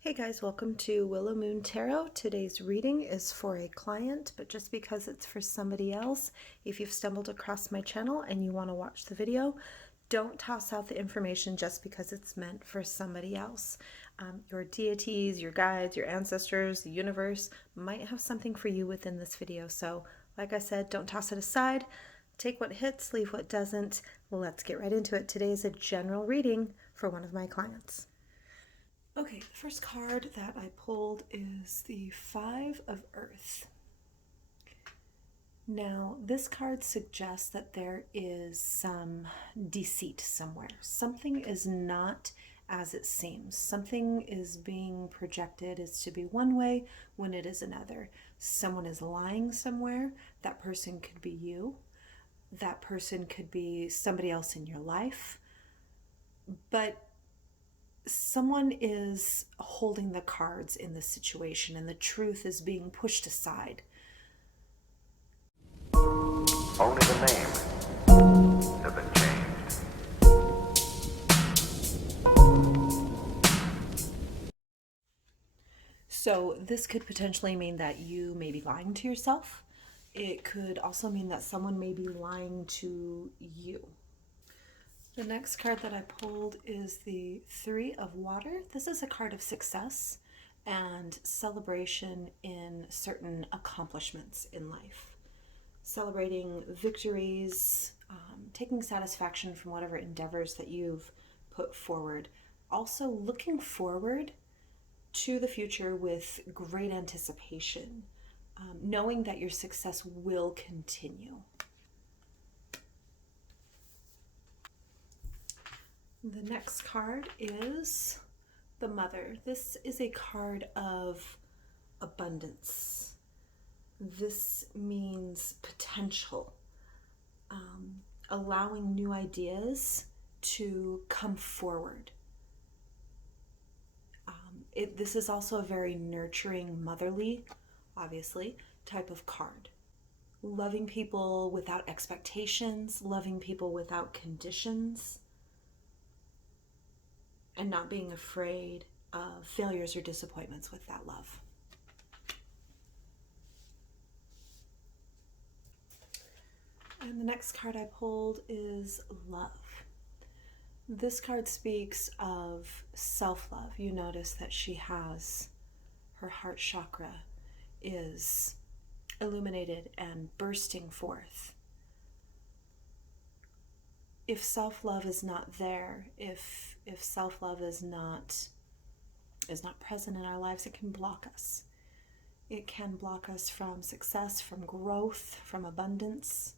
Hey guys, welcome to Willow Moon Tarot. Today's reading is for a client, but just because it's for somebody else, if you've stumbled across my channel and you want to watch the video, don't toss out the information just because it's meant for somebody else. Your deities, your guides, your ancestors, the universe might have something for you within this video. So, like I said, don't toss it aside. Take what hits, leave what doesn't. Let's get right into it. Today is a general reading for one of my clients. Okay, the first card that I pulled is the Five of Earth. Now, this card suggests that there is some deceit somewhere. Something is not as it seems. Something is being projected as to be one way when it is another. Someone is lying somewhere. That person could be you. That person could be somebody else in your life. But someone is holding the cards in this situation and the truth is being pushed aside. Only the name has been changed. So this could potentially mean that you may be lying to yourself. It could also mean that someone may be lying to you. The next card that I pulled is the Three of Water. This is a card of success and celebration in certain accomplishments in life. Celebrating victories, taking satisfaction from whatever endeavors that you've put forward. Also looking forward to the future with great anticipation, knowing that your success will continue. The next card is the Mother. This is a card of abundance. This means potential, allowing new ideas to come forward. This is also a very nurturing, motherly, obviously, type of card. Loving people without expectations, loving people without conditions, and not being afraid of failures or disappointments with that love. And the next card I pulled is Love. This card speaks of self-love. You notice that she has her heart chakra is illuminated and bursting forth. If self-love is not there, if self-love is not present in our lives, it can block us. It can block us from success, from growth, from abundance,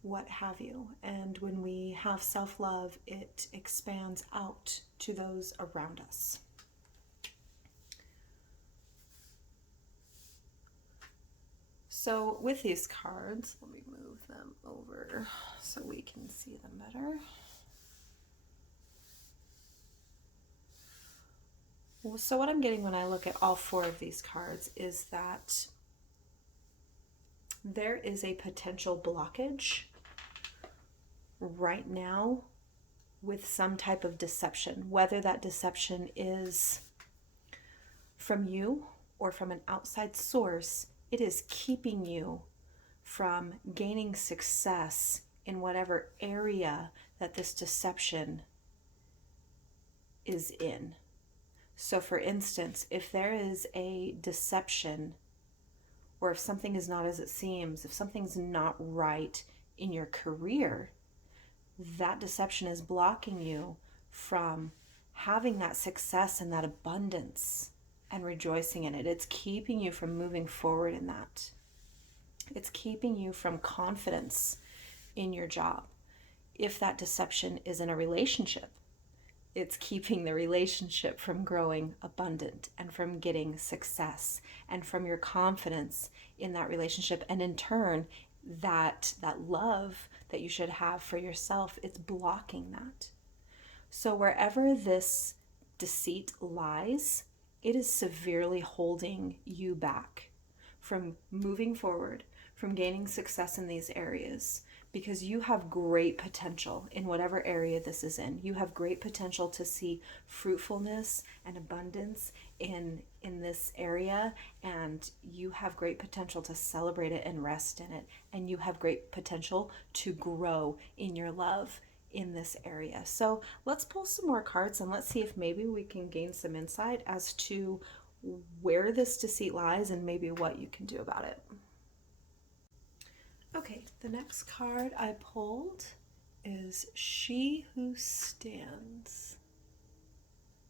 what have you. And when we have self-love, it expands out to those around us. So with these cards, let me move them over so we can see them better. So what I'm getting when I look at all four of these cards is that there is a potential blockage right now with some type of deception, whether that deception is from you or from an outside source. It is keeping you from gaining success in whatever area that this deception is in. So for instance, if there is a deception, or if something is not as it seems, if something's not right in your career, that deception is blocking you from having that success and that abundance and rejoicing in it. It's keeping you from moving forward in that. It's keeping you from confidence in your job. If that deception is in a relationship, it's keeping the relationship from growing abundant and from getting success and from your confidence in that relationship. And in turn, that love that you should have for yourself, it's blocking that. So wherever this deceit lies, it is severely holding you back from moving forward, from gaining success in these areas, because you have great potential in whatever area this is in. You have great potential to see fruitfulness and abundance in this area, and you have great potential to celebrate it and rest in it, and you have great potential to grow in your love in this area. So let's pull some more cards and let's see if maybe we can gain some insight as to where this deceit lies and maybe what you can do about it. Okay, the next card I pulled is She Who Stands.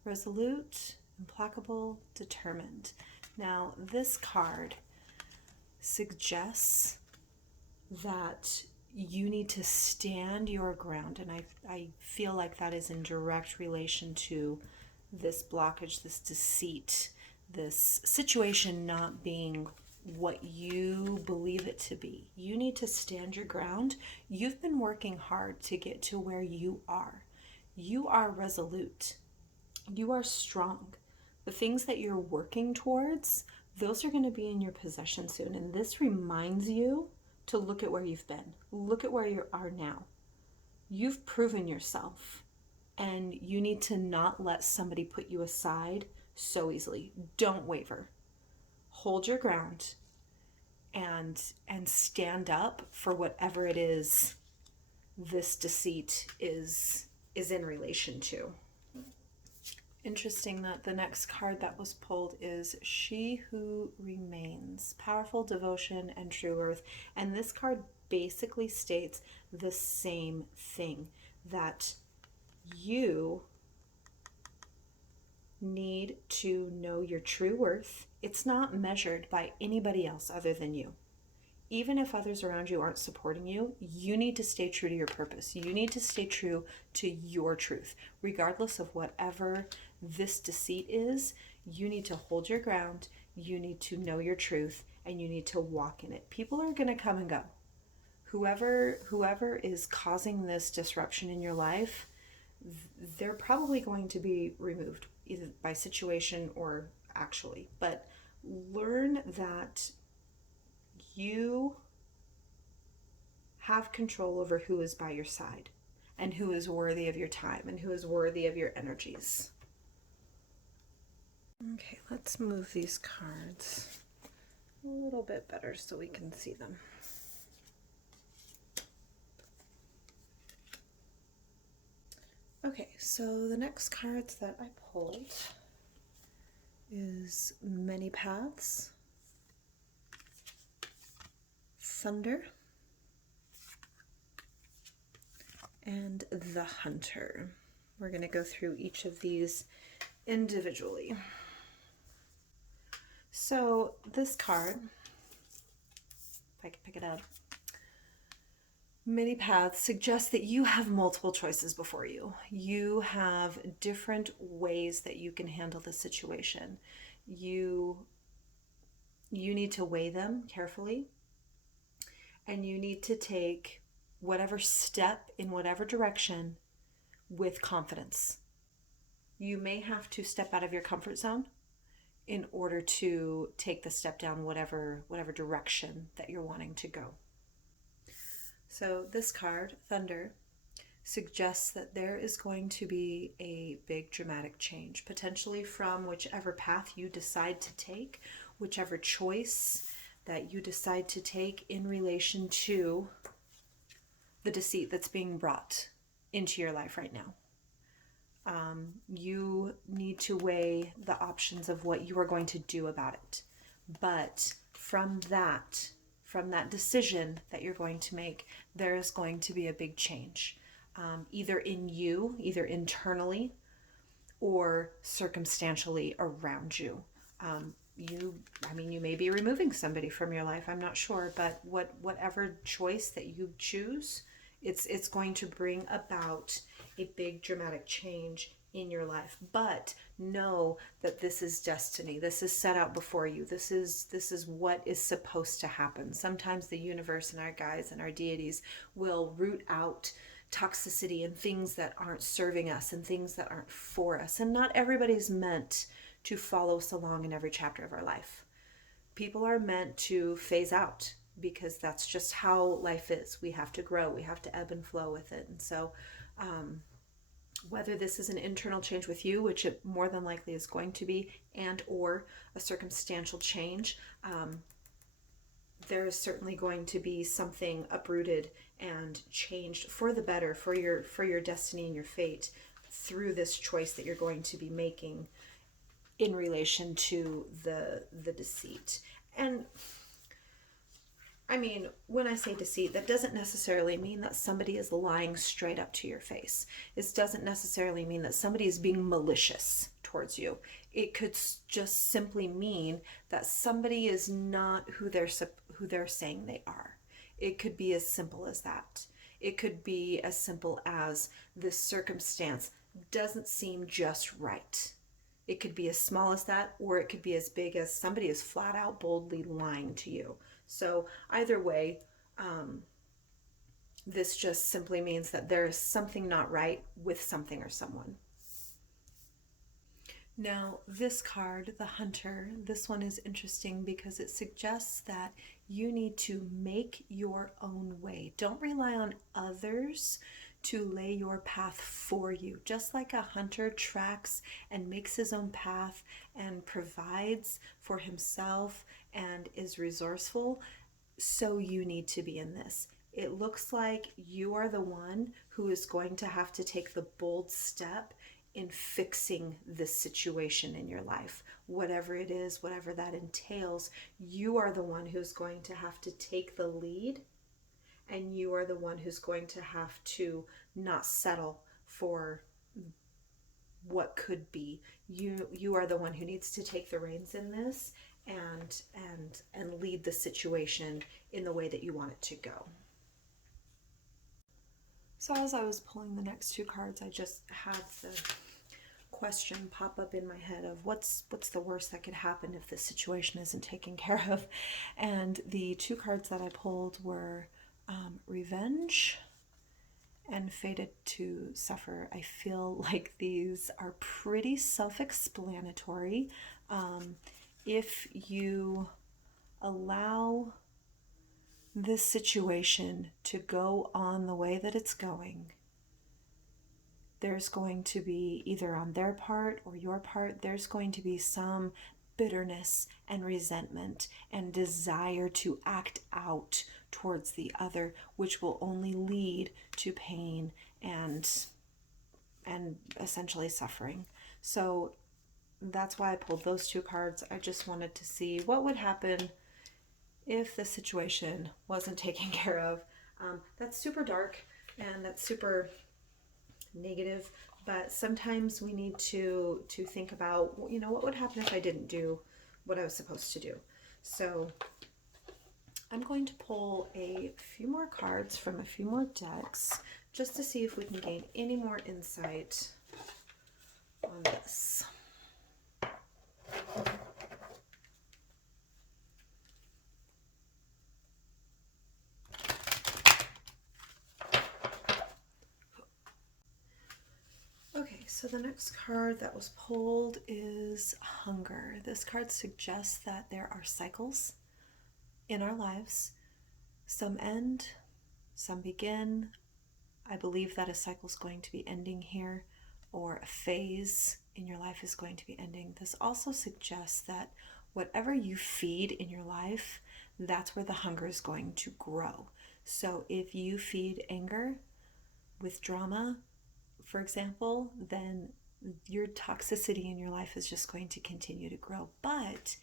Resolute, implacable, determined. Now, this card suggests that you need to stand your ground, and I feel like that is in direct relation to this blockage, this deceit, this situation not being what you believe it to be. You need to stand your ground. You've been working hard to get to where you are. You are resolute. You are strong. The things that you're working towards, those are going to be in your possession soon. And this reminds you to look at where you've been. Look at where you are now. You've proven yourself, and you need to not let somebody put you aside so easily. Don't waver. Hold your ground and stand up for whatever it is this deceit is in relation to. Interesting that the next card that was pulled is She Who Remains. Powerful devotion and true worth. And this card basically states the same thing, that you need to know your true worth. It's not measured by anybody else other than you. Even if others around you aren't supporting you, you need to stay true to your purpose. You need to stay true to your truth. Regardless of whatever this deceit is, you need to hold your ground, you need to know your truth, and you need to walk in it. People are going to come and go. Whoever is causing this disruption in your life, they're probably going to be removed, either by situation or actually. But learn that you have control over who is by your side and who is worthy of your time and who is worthy of your energies. Okay, let's move these cards a little bit better so we can see them. Okay, so the next cards that I pulled is Many Paths, Thunder, and the Hunter. We're going to go through each of these individually. So this card, if I can pick it up, Many Paths suggests that you have multiple choices before you. You have different ways that you can handle the situation. You need to weigh them carefully, and you need to take whatever step in whatever direction with confidence. You may have to step out of your comfort zone in order to take the step down whatever direction that you're wanting to go. So this card, Thunder, suggests that there is going to be a big dramatic change, potentially from whichever path you decide to take, whichever choice that you decide to take in relation to the deceit that's being brought into your life right now. You need to weigh the options of what you are going to do about it. But from that decision that you're going to make, there is going to be a big change, either in you, either internally or circumstantially around you. You may be removing somebody from your life, I'm not sure, but whatever choice that you choose, it's going to bring about a big dramatic change in your life. But know that this is destiny. This is set out before you. This is what is supposed to happen. Sometimes the universe and our guides and our deities will root out toxicity and things that aren't serving us and things that aren't for us. And not everybody's meant to follow us along in every chapter of our life. People are meant to phase out. because that's just how life is. We have to grow, we have to ebb and flow with it. And so, whether this is an internal change with you, which it more than likely is going to be, and or a circumstantial change, there is certainly going to be something uprooted and changed for the better, for your destiny and your fate, through this choice that you're going to be making in relation to the deceit. And I mean, when I say deceit, that doesn't necessarily mean that somebody is lying straight up to your face. It doesn't necessarily mean that somebody is being malicious towards you. It could just simply mean that somebody is not who they're saying they are. It could be as simple as that. It could be as simple as this circumstance doesn't seem just right. It could be as small as that, or it could be as big as somebody is flat out boldly lying to you. So either way, this just simply means that there is something not right with something or someone. Now, this card, the Hunter, this one is interesting because it suggests that you need to make your own way. Don't rely on others to lay your path for you. Just like a hunter tracks and makes his own path and provides for himself and is resourceful, so you need to be in this. It looks like you are the one who is going to have to take the bold step in fixing this situation in your life. Whatever it is, whatever that entails, you are the one who's going to have to take the lead, and you are the one who's going to have to not settle for what could be. You are the one who needs to take the reins in this and lead the situation in the way that you want it to go. So as I was pulling the next two cards, I just had the question pop up in my head of what's the worst that could happen if this situation isn't taken care of. And the two cards that I pulled were revenge and fated to suffer. I feel like these are pretty self-explanatory. If you allow this situation to go on the way that it's going, there's going to be, either on their part or your part, there's going to be some bitterness and resentment and desire to act out towards the other, which will only lead to pain and essentially suffering. So that's why I pulled those two cards. I just wanted to see what would happen if the situation wasn't taken care of. That's super dark and that's super negative, but sometimes we need to think about, what would happen if I didn't do what I was supposed to do. So I'm going to pull a few more cards from a few more decks just to see if we can gain any more insight on this. Okay, so the next card that was pulled is Hunger. This card suggests that there are cycles in our lives. Some end, some begin. I believe that a cycle is going to be ending here, or a phase in your life is going to be ending. This also suggests that whatever you feed in your life, that's where the hunger is going to grow. So if you feed anger with drama, for example, then your toxicity in your life is just going to continue to grow. But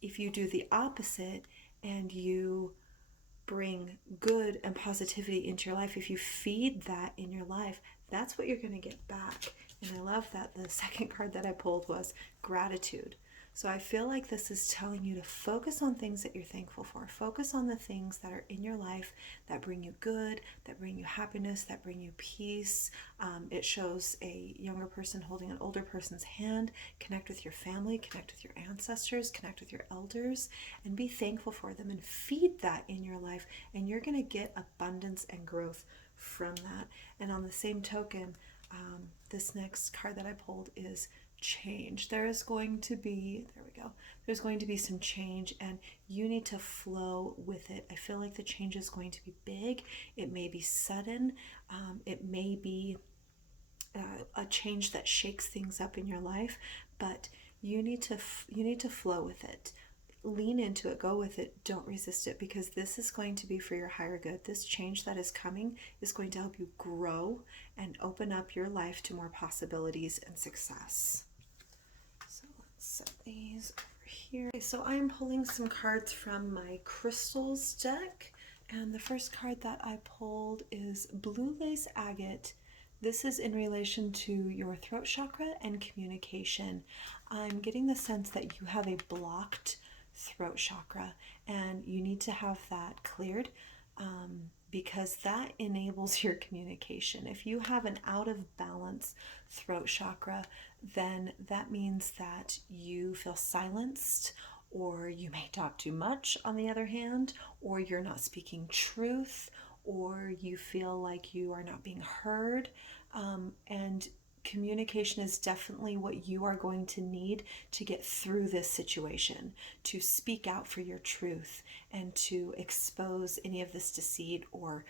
if you do the opposite and you bring good and positivity into your life, if you feed that in your life, that's what you're going to get back. And I love that the second card that I pulled was gratitude. So I feel like this is telling you to focus on things that you're thankful for. Focus on the things that are in your life that bring you good, that bring you happiness, that bring you peace. It shows a younger person holding an older person's hand. Connect with your family, connect with your ancestors, connect with your elders, and be thankful for them and feed that in your life. And you're going to get abundance and growth from that. And on the same token, this next card that I pulled is change. There is going to be, there we go, go. There's going to be some change, and you need to flow with it. I feel like the change is going to be big. It may be sudden. It may be a change that shakes things up in your life, but you need to flow with it. Lean into it, go with it, don't resist it, because this is going to be for your higher good. This change that is coming is going to help you grow and open up your life to more possibilities and success. So let's set these over here. Okay, so I'm pulling some cards from my crystals deck, and the first card that I pulled is Blue Lace Agate. This is in relation to your throat chakra and communication. I'm getting the sense that you have a blocked throat chakra, and you need to have that cleared, because that enables your communication. If you have an out of balance throat chakra, then that means that you feel silenced, or you may talk too much on the other hand, or you're not speaking truth, or you feel like you are not being heard. And communication is definitely what you are going to need to get through this situation, to speak out for your truth and to expose any of this deceit or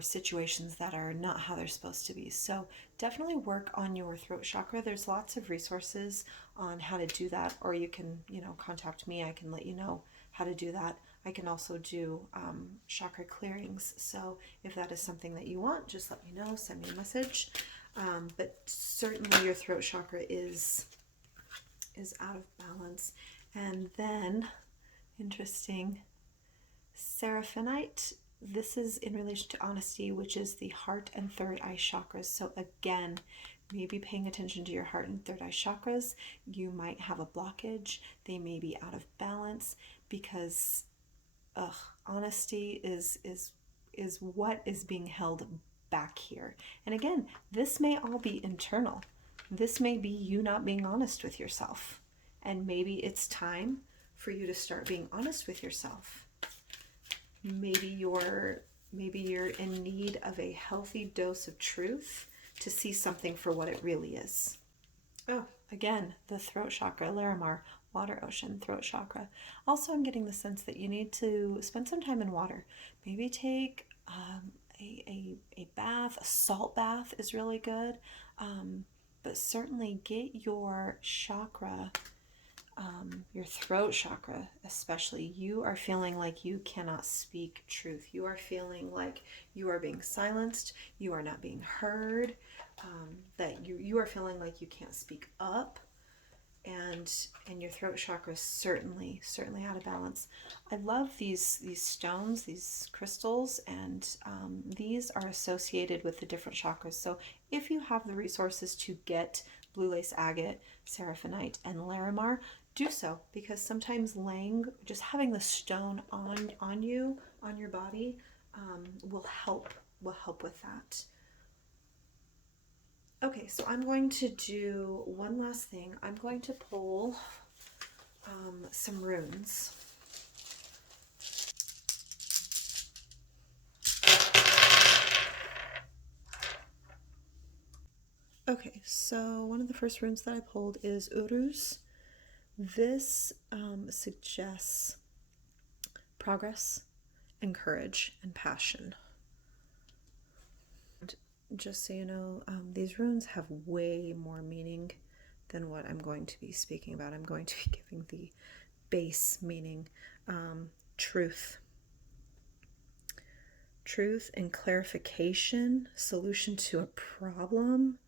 situations that are not how they're supposed to be. So definitely work on your throat chakra. There's lots of resources on how to do that, or you can, contact me. I can let you know how to do that. I can also do chakra clearings. So if that is something that you want, just let me know, send me a message. But certainly your throat chakra is out of balance. And then, interesting, Seraphinite. This is in relation to honesty, which is the heart and third eye chakras. So again, maybe paying attention to your heart and third eye chakras. You might have a blockage. They may be out of balance because honesty is what is being held back here. And again, this may all be internal. This may be you not being honest with yourself. And maybe it's time for you to start being honest with yourself. Maybe you're in need of a healthy dose of truth to see something for what it really is. Oh, again, the throat chakra, Larimar, water ocean, throat chakra. Also, I'm getting the sense that you need to spend some time in water. Maybe take a bath. A salt bath is really good. But certainly get your chakra, your throat chakra especially. You are feeling like you cannot speak truth. You are feeling like you are being silenced. You are not being heard. That you are feeling like you can't speak up. And your throat chakra is certainly out of balance. I love these stones, these crystals, and these are associated with the different chakras. So if you have the resources to get blue lace agate, seraphinite, and larimar, do so, because sometimes just having the stone on you, on your body, will help with that. Okay, so I'm going to do one last thing. I'm going to pull some runes. Okay, so one of the first runes that I pulled is Uruz. This suggests progress and courage and passion. And just so you know, these runes have way more meaning than what I'm going to be speaking about. I'm going to be giving the base meaning. Truth and clarification, solution to a problem,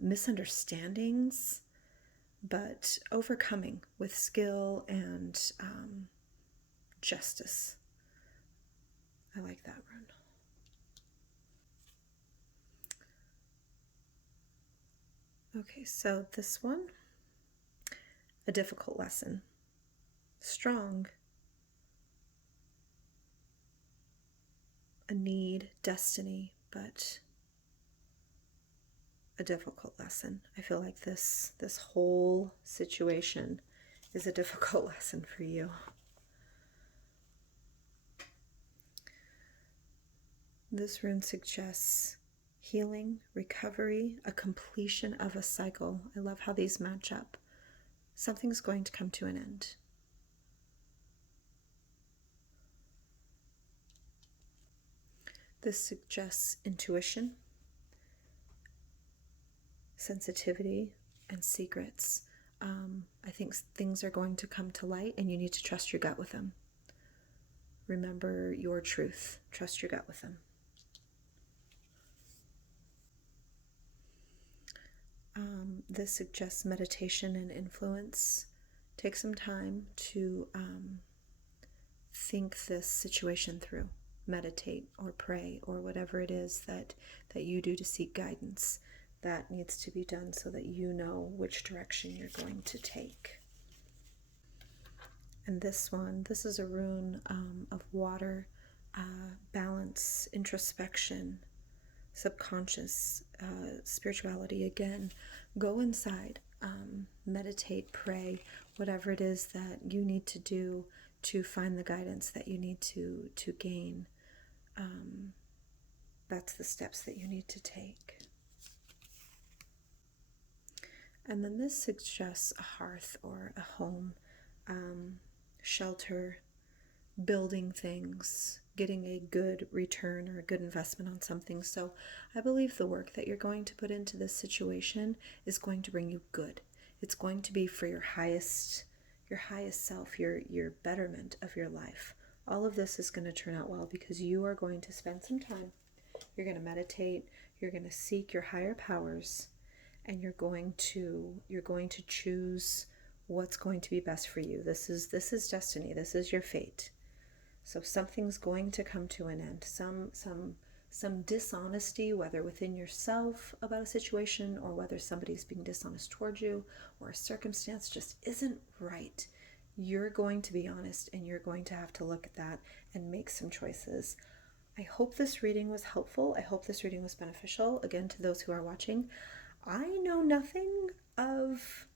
misunderstandings, but overcoming with skill and justice. I like that rune. Okay, so this one, a difficult lesson. Strong, a need, destiny, but a difficult lesson. I feel like this whole situation is a difficult lesson for you. This rune suggests healing, recovery, a completion of a cycle. I love how these match up. Something's going to come to an end. This suggests intuition, sensitivity, and secrets. I think things are going to come to light, and you need to trust your gut with them. Remember your truth. Trust your gut with them. This suggests meditation and influence. Take some time to think this situation through. Meditate or pray or whatever it is that you do to seek guidance. That needs to be done so that you know which direction you're going to take. And this is a rune of water, balance, introspection, subconscious, spirituality. Again, go inside, meditate, pray, whatever it is that you need to do to find the guidance that you need to gain. That's the steps that you need to take. And then this suggests a hearth or a home, shelter, building things, getting a good return or a good investment on something. So I believe the work that you're going to put into this situation is going to bring you good. It's going to be for your highest self, your betterment of your life. All of this is going to turn out well because you are going to spend some time. You're going to meditate, you're going to seek your higher powers, and you're going to choose what's going to be best for you. This is destiny. This is your fate. So something's going to come to an end. Some dishonesty, whether within yourself about a situation or whether somebody's being dishonest towards you or a circumstance just isn't right. You're going to be honest and you're going to have to look at that and make some choices. I hope this reading was helpful. I hope this reading was beneficial. Again, to those who are watching, I know nothing of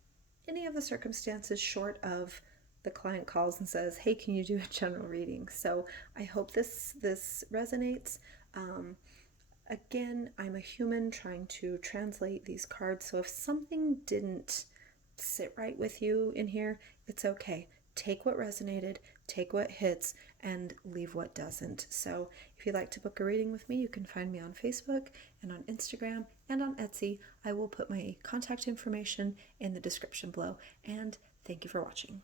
any of the circumstances short of the client calls and says, hey, can you do a general reading? So I hope this resonates. Again, I'm a human trying to translate these cards. So if something didn't sit right with you in here, it's okay. Take what resonated, take what hits, and leave what doesn't. So if you'd like to book a reading with me, you can find me on Facebook and on Instagram and on Etsy. I will put my contact information in the description below. And thank you for watching.